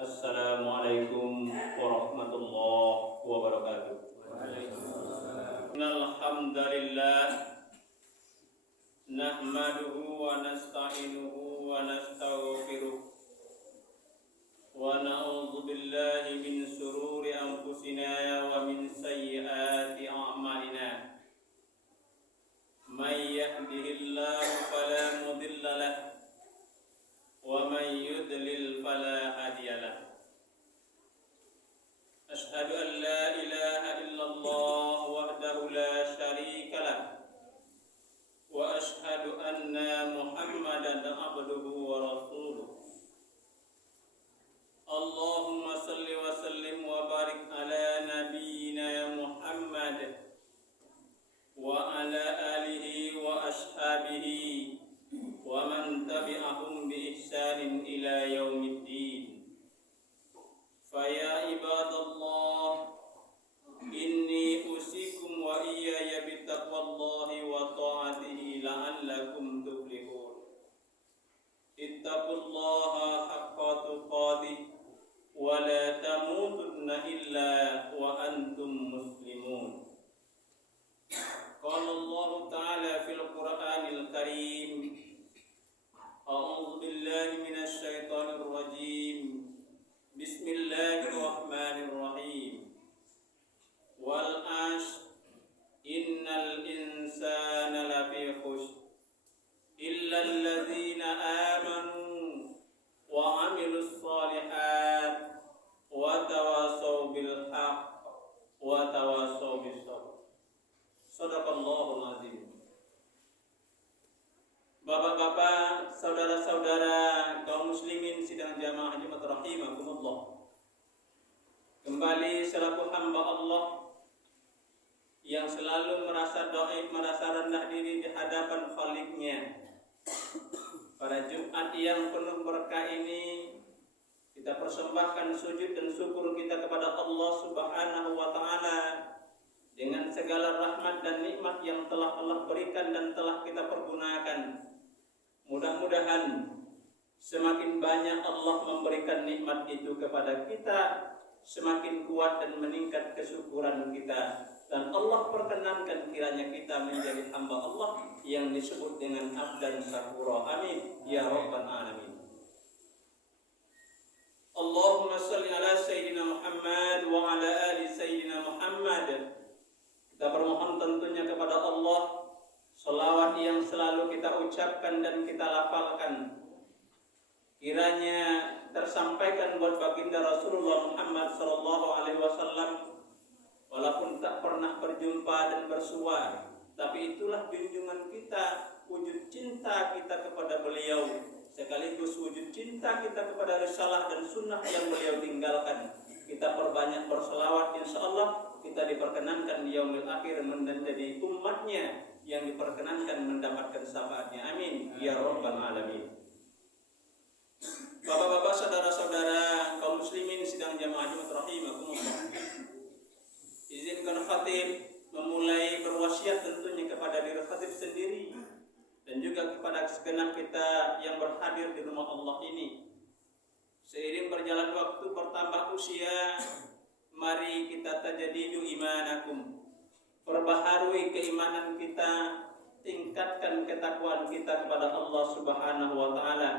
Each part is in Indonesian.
Assalamualaikum warahmatullahi wabarakatuh. Innal hamdalillah nahmaduhu wa nasta'inuhu wa nastaghfiruh wa na'udzu billahi min shururi anfusina wa min sayyiati a'malina. May yahdihillahu fala mudilla lahu wa may yudlil fala hadiya lahu. Asyhadu an la ilaha illallah wahdahu la syarika lahu wa asyhadu anna Muhammadan abduhu wa rasuluh. Allahumma salli wa sallim wa barik ala nabiyyina Muhammad wa ala alihi wa ashabihi wa man tabi'ahum bi ihsanin ila yaumiddin. Fa ya ibadallah, inni usikum wa iyaya bittaqwallahi wa ta'atihi la'allakum tuflihun. Ittaqullaha haqqa tuqatih wa la tamutunna illa wa antum muslimun. Qala Allah ta'ala fil Qur'anil Karim, a'udzu billahi minasy syaithanir rajim. Bismillahirrahmanirrahim. Wal 'ashr innal insana lafi khusr illa alladzina amanu wa 'amilus shalihat wa tawassaw bil haqq wa tawassaw bis sabr. Shadaqallahul azim. Bapak-bapak, saudara-saudara kaum muslimin sidang jamaah Jumat rahimakumullah. Kembali selaku hamba Allah yang selalu merasa dhaif, merasa rendah diri di hadapan Khaliqnya. Pada Jumat yang penuh berkah ini kita persembahkan sujud dan syukur kita kepada Allah Subhanahu wa taala dengan segala rahmat dan nikmat yang telah Allah berikan dan telah kita pergunakan. Mudah-mudahan semakin banyak Allah memberikan nikmat itu kepada kita, semakin kuat dan meningkat kesyukuran kita, dan Allah perkenankan kiranya kita menjadi hamba Allah yang disebut dengan abdan syakura. Amin ya rabbal alamin. Allahumma shalli ala sayyidina Muhammad wa ala ali sayyidina Muhammad. Kita bermohon tentunya kepada Allah selawat yang selalu kita ucapkan dan kita lafalkan kiranya tersampaikan buat baginda Rasulullah Muhammad sallallahu alaihi wasallam, walaupun tak pernah berjumpa dan bersua, tapi itulah junjungan kita, wujud cinta kita kepada beliau, sekaligus wujud cinta kita kepada risalah dan sunnah yang beliau tinggalkan. Kita perbanyak berselawat, insyaallah kita diperkenankan di yaumil akhir menjadi umatnya yang diperkenankan mendapatkan syafaatnya. Amin ya rabbal alamin. Bapak-bapak, saudara-saudara kaum muslimin sidang jamaah Jumat rahimakumullah. Izinkan khatib memulai berwasiat tentunya kepada diri khatib sendiri dan juga kepada segenap kita yang berhadir di rumah Allah ini. Seiring berjalan waktu, bertambah usia, mari kita tajadidu imanakum, perbaharui keimanan kita, tingkatkan ketakwaan kita kepada Allah Subhanahu wa taala,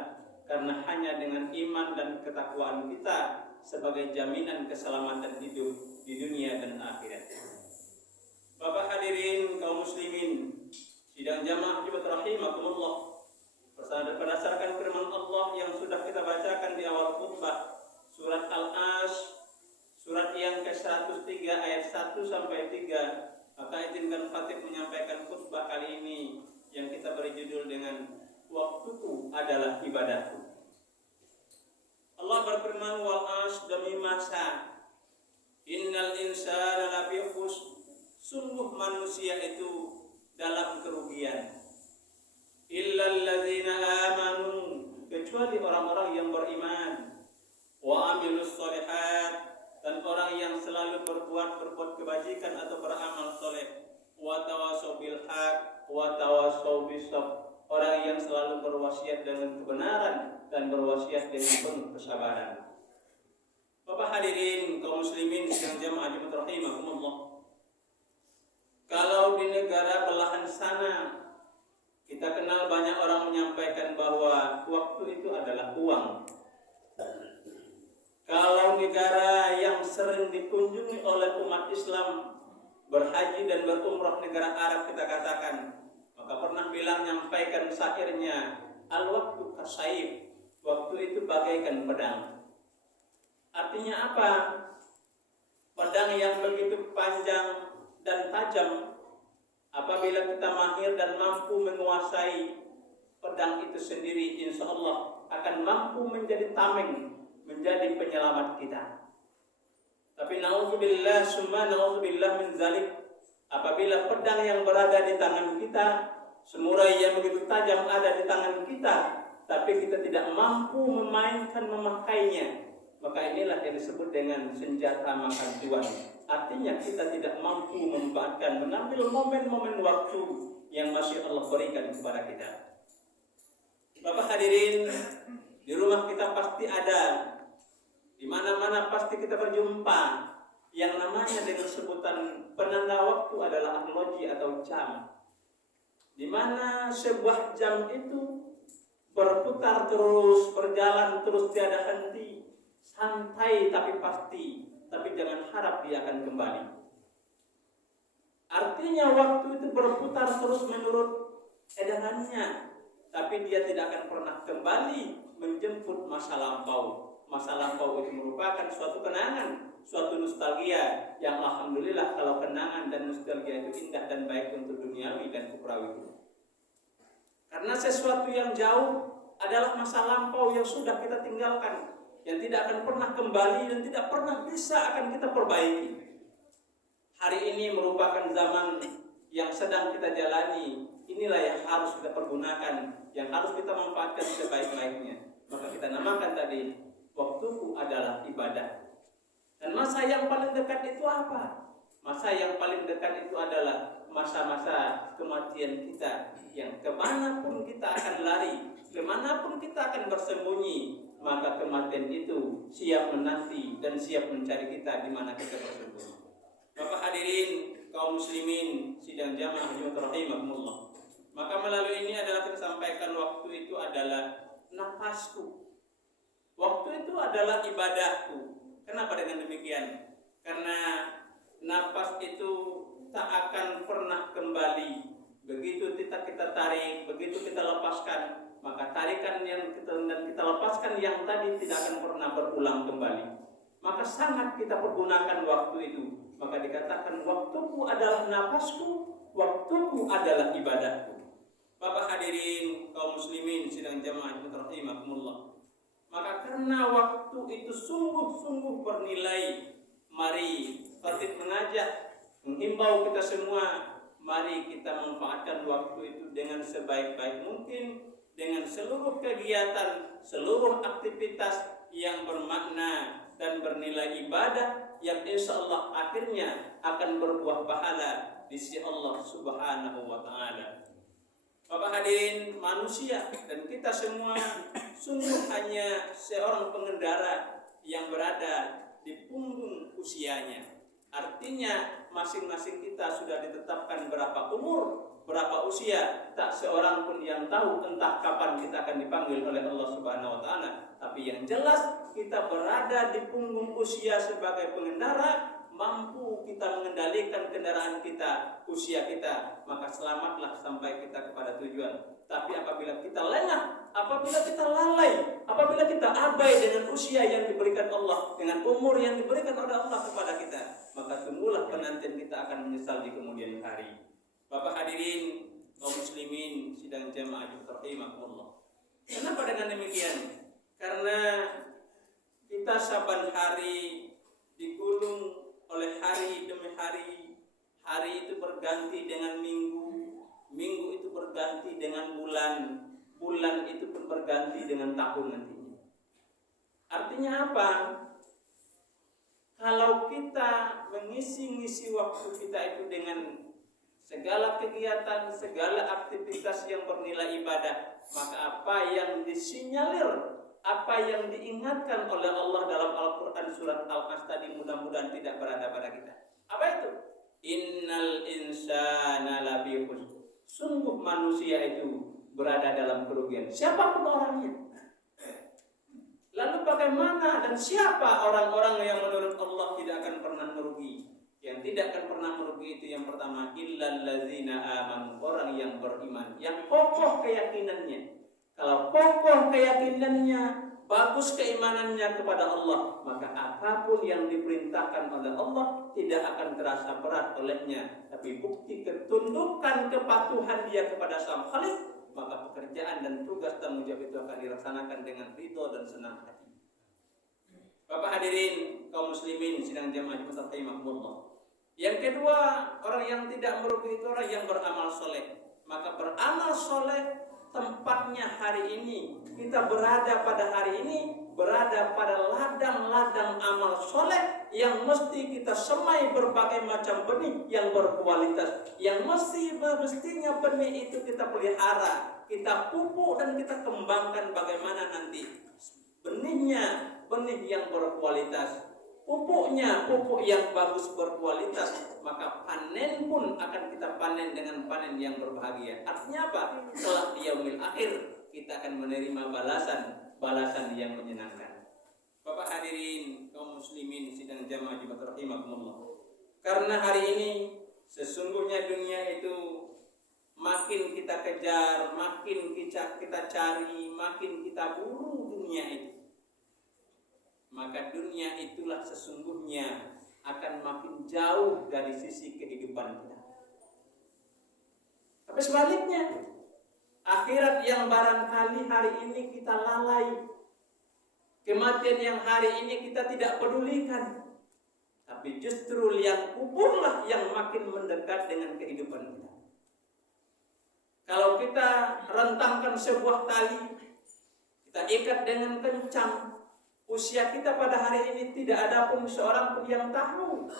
karena hanya dengan iman dan ketakwaan kita sebagai jaminan keselamatan hidup di dunia dan akhirat. Bapak hadirin kaum muslimin sidang jamaah Jumat rahimakumullah, berdasarkan firman Allah yang sudah kita bacakan di awal khutbah, surat Al-Ashr, surat yang ke-103 ayat 1 sampai 3, maka izinkan khatib menyampaikan khutbah kali ini yang kita beri judul dengan waktuku adalah ibadahku. Allah berfirman, wal ashr, demi masa, innal insana lafi khusr, sungguh manusia itu dalam kerugian, illal ladzina amanu, kecuali orang-orang yang beriman, wa amilus shalihat, dan orang yang selalu berbuat kebajikan atau beramal soleh, wa tawassaw bil haq wa tawassaw bis sabr, orang yang selalu berwasiat dengan kebenaran dan berwasiat dengan penuh kesabaran. Bapak hadirin kaum muslimin sidang jamaah Jumat rahimakumullah. Kalau di negara belahan sana kita kenal banyak orang menyampaikan bahwa waktu itu adalah uang. Kalau negara yang sering dikunjungi oleh umat Islam berhaji dan berumrah negara Arab kita katakan, maka pernah bilang nyampaikan syairnya, al-waktu kasaib, waktu itu bagaikan pedang. Artinya apa? Pedang yang begitu panjang dan tajam, apabila kita mahir dan mampu menguasai pedang itu sendiri, insya Allah akan mampu menjadi tameng, menjadi penyelamat kita. Tapi na'udzubillah summa na'udzubillah min zalik, apabila pedang yang berada di tangan kita, semurai yang begitu tajam ada di tangan kita, tapi kita tidak mampu memakainya, maka inilah yang disebut dengan senjata makan tuan. Artinya kita tidak mampu memanfaatkan, mengambil momen-momen waktu yang masih Allah berikan kepada kita. Bapak hadirin, di rumah kita pasti ada, di mana-mana pasti kita berjumpa yang namanya dengan sebutan penanda waktu adalah arloji atau jam. Di mana sebuah jam itu berputar terus, berjalan terus tiada henti, santai tapi pasti, tapi jangan harap dia akan kembali. Artinya waktu itu berputar terus menurut edarannya, tapi dia tidak akan pernah kembali menjemput masa lampau. Masa lampau itu merupakan suatu kenangan, suatu nostalgia yang alhamdulillah kalau kenangan dan nostalgia itu indah dan baik untuk duniawi dan ukhrawi. Karena sesuatu yang jauh adalah masa lampau yang sudah kita tinggalkan, yang tidak akan pernah kembali dan tidak pernah bisa akan kita perbaiki. Hari ini merupakan zaman yang sedang kita jalani. Inilah yang harus kita pergunakan, yang harus kita manfaatkan sebaik-baiknya. Maka kita namakan tadi, waktuku adalah ibadah. Dan masa yang paling dekat itu apa? Masa yang paling dekat itu adalah masa-masa kematian kita, yang kemanapun kita akan lari, kemanapun kita akan bersembunyi, maka kematian itu siap menanti dan siap mencari kita di mana kita bersembunyi. Bapak hadirin kaum muslimin sidang jamaah Jumat rahimakumullah. Maka melalui ini adalah kita sampaikan waktu itu adalah nafasku. Waktu itu adalah ibadahku. Kenapa dengan demikian? Karena nafas itu tak akan pernah kembali. Begitu kita tarik, begitu kita lepaskan, maka tarikan yang kita lepaskan yang tadi tidak akan pernah berulang kembali. Maka sangat kita pergunakan waktu itu. Maka dikatakan waktuku adalah nafasku, waktuku adalah ibadahku. Bapak hadirin kaum muslimin sidang jamaah rahimakumullah. Maka karena waktu itu sungguh-sungguh bernilai, mari Khatib mengajak, menghimbau kita semua, mari kita manfaatkan waktu itu dengan sebaik-baik mungkin, dengan seluruh kegiatan, seluruh aktivitas yang bermakna dan bernilai ibadah yang insya Allah akhirnya akan berbuah pahala di sisi Allah Subhanahu wa Ta'ala. Bapak hadirin, manusia dan kita semua sungguh hanya seorang pengendara yang berada di punggung usianya. Artinya masing-masing kita sudah ditetapkan berapa umur, berapa usia. Tak seorang pun yang tahu entah kapan kita akan dipanggil oleh Allah Subhanahu wa Ta'ala. Tapi yang jelas kita berada di punggung usia sebagai pengendara, mampu kita mengendalikan kendaraan kita, usia kita, maka selamatlah sampai kita kepada tujuan. Tapi apabila kita lengah, apabila kita lalai, apabila kita abai dengan usia yang diberikan Allah, dengan umur yang diberikan oleh Allah kepada kita, maka tunggulah penantian kita akan menyesal di kemudian hari. Bapak hadirin kaum muslimin sidang jamaah rahimakumullah. Kenapa dengan demikian? Karena kita saban hari digulung oleh hari demi hari. Hari itu berganti dengan minggu, minggu itu berganti dengan bulan, bulan itu pun berganti dengan tahun nantinya. Artinya apa? Kalau kita mengisi-ngisi waktu kita itu dengan segala kegiatan, segala aktivitas yang bernilai ibadah, maka apa yang disinyalir, apa yang diingatkan oleh Allah dalam Al-Quran surat Al-As tadi mudah-mudahan tidak berada pada kita. Apa itu? Innal insana lafi khusr. Sungguh manusia itu berada dalam kerugian. Siapapun orangnya. Lalu bagaimana dan siapa orang-orang yang menurut Allah tidak akan pernah merugi? Yang tidak akan pernah merugi itu yang pertama, illal ladzina amanu, orang yang beriman, yang kokoh keyakinannya. Kalau kokoh keyakinannya, bagus keimanannya kepada Allah, maka apapun yang diperintahkan oleh Allah tidak akan terasa berat olehnya. Tapi bukti ketundukan kepatuhan dia kepada Sang Khalik, maka pekerjaan dan tugas tanggung jawab itu akan dilaksanakan dengan ridho dan senang hati. Bapak hadirin kaum muslimin sidang jamaah Jumat rahimakumullah. Yang kedua, orang yang tidak merugi itu orang yang beramal soleh. Maka beramal soleh tempatnya hari ini, kita berada pada hari ini, berada pada ladang-ladang amal soleh yang mesti kita semai berbagai macam benih yang berkualitas, yang mestinya benih itu kita pelihara, kita pupuk dan kita kembangkan bagaimana nanti benihnya, benih yang berkualitas, pupuknya pupuk yang bagus berkualitas, maka panen pun akan kita panen dengan panen yang berbahagia. Artinya apa? Kelak di yaumil akhir kita akan menerima balasan yang menyenangkan. Bapak hadirin kaum muslimin sidang jamaah Jumat rahimakumullah. Karena hari ini sesungguhnya dunia itu makin kita kejar, makin kita cari, makin kita buru dunia itu. Maka dunia itulah sesungguhnya akan makin jauh dari sisi kehidupan kita. Tapi sebaliknya, akhirat yang barangkali hari ini kita lalai, kematian yang hari ini kita tidak pedulikan, tapi justru yang kuburlah yang makin mendekat dengan kehidupan kita. Kalau kita rentangkan sebuah tali, kita ikat dengan kencang, usia kita pada hari ini tidak ada pun seorang pun yang tahu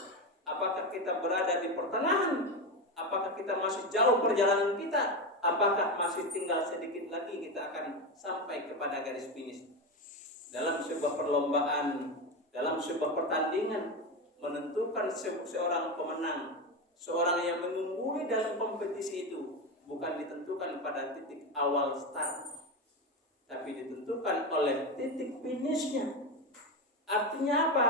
apakah kita berada di pertengahan, apakah kita masih jauh perjalanan kita, apakah masih tinggal sedikit lagi kita akan sampai kepada garis finish. Dalam sebuah perlombaan, dalam sebuah pertandingan, menentukan seorang pemenang, seorang yang mengungguli dalam kompetisi itu bukan ditentukan pada titik awal start, tapi ditentukan oleh titik finishnya. Artinya apa?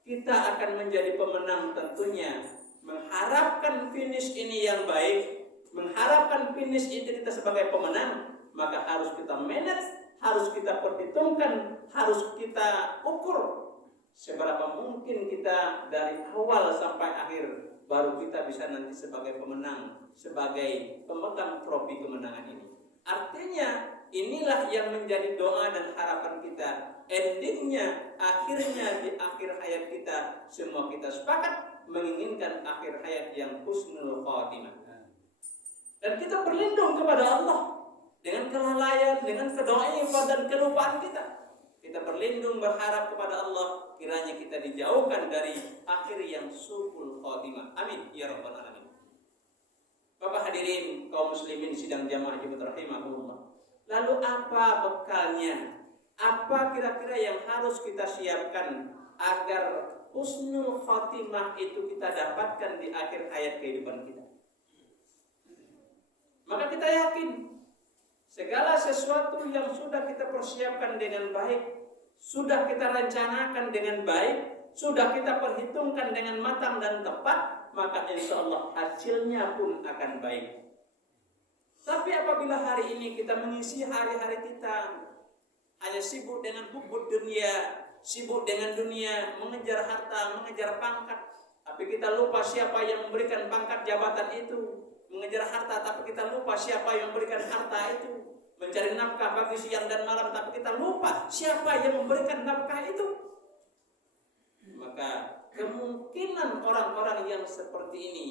Kita akan menjadi pemenang tentunya mengharapkan finish ini yang baik, mengharapkan finish ini kita sebagai pemenang, maka harus kita manage, harus kita perhitungkan, harus kita ukur seberapa mungkin kita dari awal sampai akhir, baru kita bisa nanti sebagai pemenang, sebagai pemegang trofi kemenangan ini. Artinya inilah yang menjadi doa dan harapan kita. Endingnya, akhirnya di akhir hayat kita, semua kita sepakat menginginkan akhir hayat yang husnul khatimah. Dan kita berlindung kepada Allah dengan kelalaian, dengan kedoifan dan kelupaan kita. Kita berlindung berharap kepada Allah, kiranya kita dijauhkan dari akhir yang su'ul khatimah. Amin ya rabbal alamin. Bapak hadirin kaum muslimin sidang jamaah Jumat rahimakumullah. Lalu apa bekalnya? Apa kira-kira yang harus kita siapkan agar husnul khatimah itu kita dapatkan di akhir hayat kehidupan kita? Maka kita yakin segala sesuatu yang sudah kita persiapkan dengan baik, sudah kita rencanakan dengan baik, sudah kita perhitungkan dengan matang dan tepat, maka insya Allah hasilnya pun akan baik. Tapi apabila hari ini kita mengisi hari-hari kita hanya sibuk dengan bubut dunia, sibuk dengan dunia, mengejar harta, mengejar pangkat, tapi kita lupa siapa yang memberikan pangkat jabatan itu, mengejar harta tapi kita lupa siapa yang memberikan harta itu, mencari nafkah pagi, siang dan malam tapi kita lupa siapa yang memberikan nafkah itu, maka kemungkinan orang-orang yang seperti ini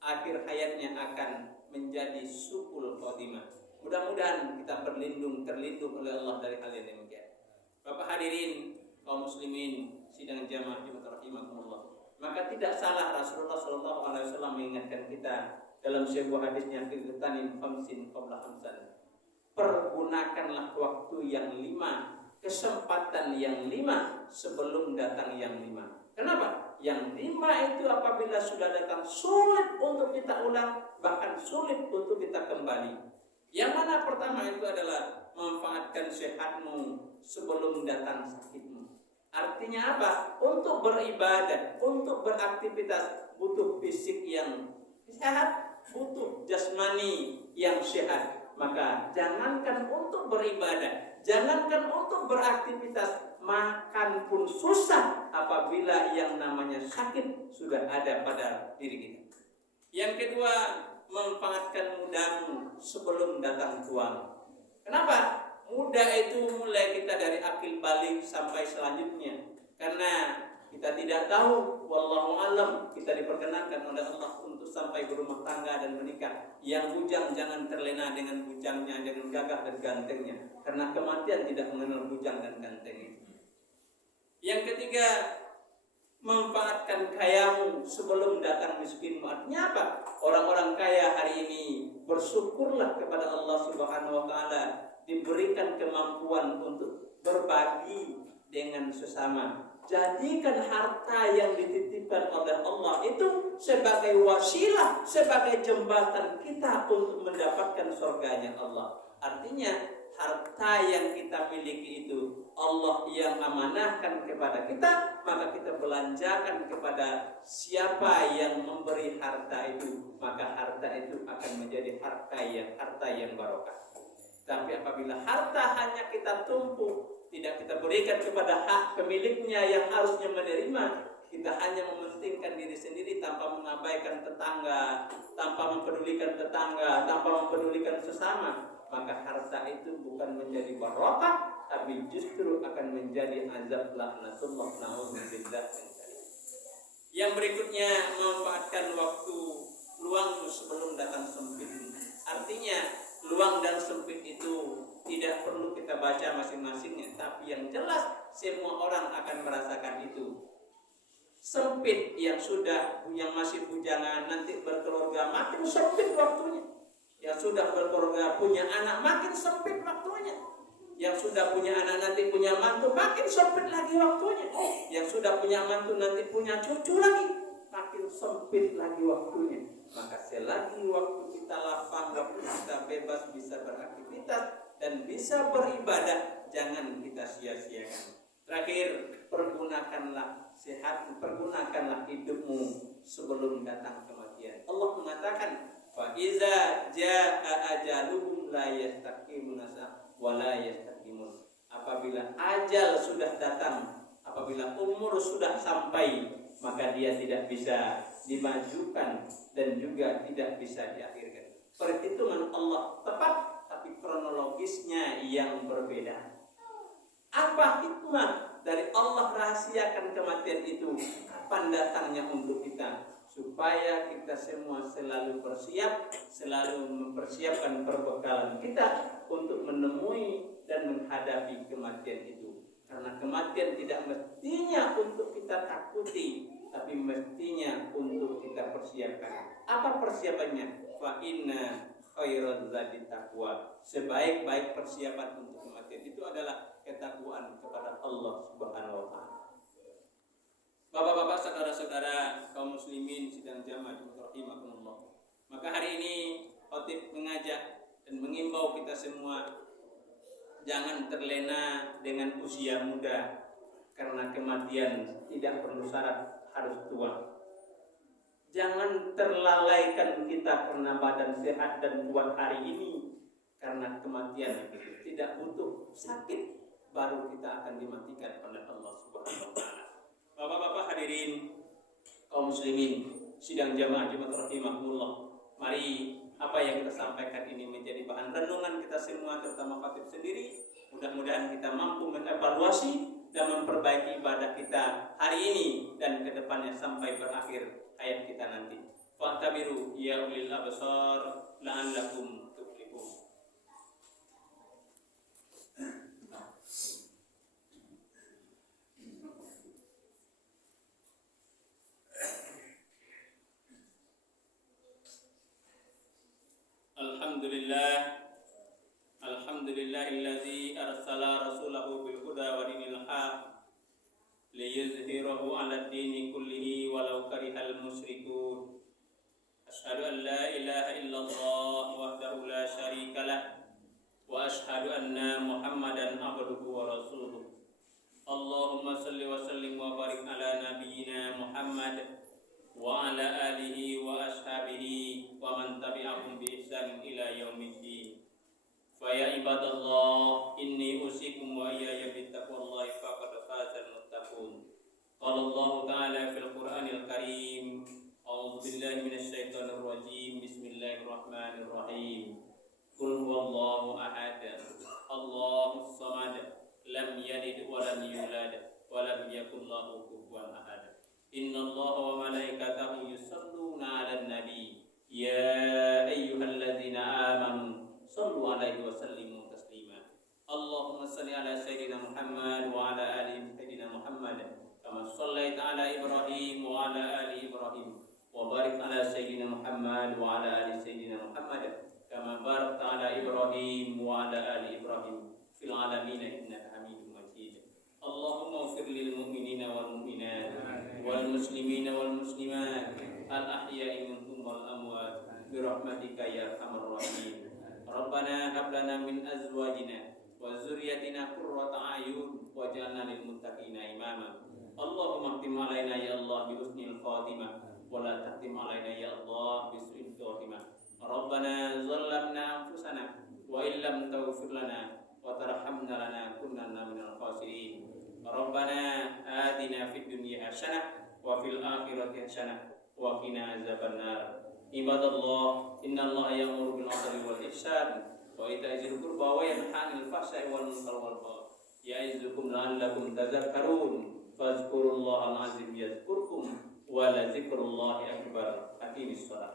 akhir hayatnya akan menjadi su'ul khatimah. Mudah-mudahan kita terlindung oleh Allah dari hal yang demikian. Bapak hadirin kaum muslimin sidang jamaah Jumat rahimakumullah. Maka tidak salah Rasulullah SAW mengingatkan kita dalam sebuah hadisnya, "Qitanin khamsin qabla khamsan." Pergunakanlah waktu yang 5 kesempatan yang 5 sebelum datang yang 5. Kenapa? Yang 5 itu apabila sudah datang sulit untuk kita ulang, bahkan sulit untuk kita kembali. Yang mana pertama itu adalah memanfaatkan sehatmu sebelum datang sakitmu. Artinya apa? Untuk beribadah, untuk beraktivitas butuh fisik yang sehat, butuh jasmani yang sehat. Maka jangankan untuk beribadah, jangankan untuk beraktivitas, makan pun susah apabila yang namanya sakit sudah ada pada diri kita. Yang kedua, memanfaatkan mudamu sebelum datang tuamu. Kenapa? Muda itu mulai kita dari akil balik sampai selanjutnya. Karena kita tidak tahu, wallahu alam, kita diperkenankan oleh Allah untuk sampai berumah tangga dan menikah. Yang bujang jangan terlena dengan bujangnya, dengan gagah dan gantengnya. Karena kematian tidak mengenal bujang dan ganteng itu. Yang ketiga, manfaatkan kayamu sebelum datang miskinmu. Artinya apa? Orang-orang kaya hari ini bersyukurlah kepada Allah Subhanahu wa taala, diberikan kemampuan untuk berbagi dengan sesama. Jadikan harta yang dititipkan oleh Allah itu sebagai wasilah, sebagai jembatan kita untuk mendapatkan surganya Allah. Artinya harta yang kita miliki itu Allah yang amanahkan kepada kita, maka kita belanjakan kepada siapa yang memberi harta itu, maka harta itu akan menjadi harta yang barokah. Tapi apabila harta hanya kita tumpuk, tidak kita berikan kepada hak pemiliknya yang harusnya menerima, kita hanya mementingkan diri sendiri tanpa mengabaikan tetangga, tanpa mempedulikan tetangga, tanpa mempedulikan sesama, maka harta itu bukan menjadi barokah, tapi justru akan menjadi azab laknatullah, na'udzubillah min dzalik. Yang berikutnya, memanfaatkan waktu luangmu sebelum datang sempit. Artinya luang dan sempit itu tidak perlu kita baca masing-masingnya, tapi yang jelas semua orang akan merasakan itu. Sempit yang masih bujangan, nanti berkeluarga, makin sempit waktunya. Yang sudah berkeluarga, punya anak, makin sempit waktunya. Yang sudah punya anak, nanti punya mantu, makin sempit lagi waktunya. Yang sudah punya mantu, nanti punya cucu lagi, makin sempit lagi waktunya. Maka selagi waktu kita lapang, waktu kita bebas, bisa beraktivitas dan bisa beribadah, jangan kita sia-siakan. Terakhir, pergunakanlah sehat, pergunakanlah hidupmu sebelum datang kematian. Allah mengatakan, fa iza jaa ajaluhum la yastaqimuna wa la yastaqimun. Apabila ajal sudah datang, apabila umur sudah sampai, maka dia tidak bisa dimajukan dan juga tidak bisa diakhirkan. Perhitungan Allah tepat, tapi kronologisnya yang berbeda. Apa hikmah dari Allah rahasiakan kematian itu? Kapan datangnya untuk kita? Supaya kita semua selalu bersiap, selalu mempersiapkan perbekalan kita untuk menemui dan menghadapi kematian itu. Karena kematian tidak mestinya untuk kita takuti, tapi mestinya untuk kita persiapkan. Apa persiapannya? Fa inna khairaz zadi taqwa. Sebaik-baik persiapan untuk kematian itu adalah ketakwaan kepada Allah Subhanahu wa taala. Bapak-bapak, saudara-saudara kaum muslimin sidang jamaah rahimakumullah. Maka hari ini khatib mengajak dan mengimbau kita semua jangan terlena dengan usia muda, karena kematian tidak perlu syarat harus tua. Jangan terlalaikan kita karena badan sehat dan kuat hari ini, karena kematian tidak butuh sakit baru kita akan dimatikan oleh Allah Subhanahu wa taala. Bapak-bapak hadirin kaum muslimin sidang jamaah Jumat rahimahullah, mari apa yang kita sampaikan ini menjadi bahan renungan kita semua, terutama khatib sendiri. Mudah-mudahan kita mampu mengevaluasi dan memperbaiki ibadah kita hari ini dan kedepannya sampai berakhir hayat kita nanti. Fa'tabiru ya ulil absar la'allakum tuflihun. Alhamdulillahilladzi arsala rasulahu bil huda liyuzhirahu 'ala ad-dini kullihi walau karihal musyrikun. Asyhadu an la ilaha illallah wahdahu la syarika lah wa asyhadu anna Muhammadan abduhu wa rasuluh. Allahumma salli wa sallim wa barik ala nabiyyina Muhammad wa ala alihi wa ashabihi wa man tabi'ahum bi ihsan ila yaumiddin. Fa ya ibadallah, inni usikum wa iyaya bittaqwallahi faqad fazal muttaqun. Qala Allah ta'ala fil Qur'anil Karim, a'udzu billahi minasy syaithanir rajim. Bismillahirrahmanirrahim. Qul huwallahu ahad, Allahus samad, lam yalid wa lam yulad wa lam yakul lahu kufuwan ahad. Innallaha wa malaikatahu yusholluna 'alan nabi ya ayyuhalladzina amanu shallu 'alaihi wa sallimu taslima. Allahumma shalli 'ala sayyidina Muhammad wa 'ala ali sayyidina Muhammad kama shallaita 'ala Ibrahim wa 'ala ali Ibrahim wa barik 'ala sayyidina Muhammad wa 'ala ali sayyidina Muhammad kama barakta 'ala Ibrahim wa 'ala ali Ibrahim fil 'alamin innaka Hamidum Majid. Allahumma ighfir lil mu'minina wal mu'minat wal muslimina wal muslimat al ahya'i minhum wal amwat bi rahmatika ya arhamar rahimin. Rabbana hab lana min azwajina wa dzurriyyatina qurrata a'yun waj'alna lil muttaqina imama. Allahumma khtim alaina ya Allah bi husnil khatimah wa la tahtim alaina ya Allah bi su'il khatimah. Rabbana zalamna anfusana wa illam taghfir lana wa tarhamna lanakunanna minal khasirin. Rabbana atina fid dunya hasanah wa fil akhirati hasanah wa qina azabannar. Ibadallah, innallaha ya'muru bil 'adli wal ihsan wa ita'i dzil qurba wa yanha 'anil fahsya'i wal munkari wal baghi. Ya'izukum la'allakum tadhakkarun. Fadhkurullahal 'azim yadhkurkum wa la dzikrullahi akbar. Aqimis shalah.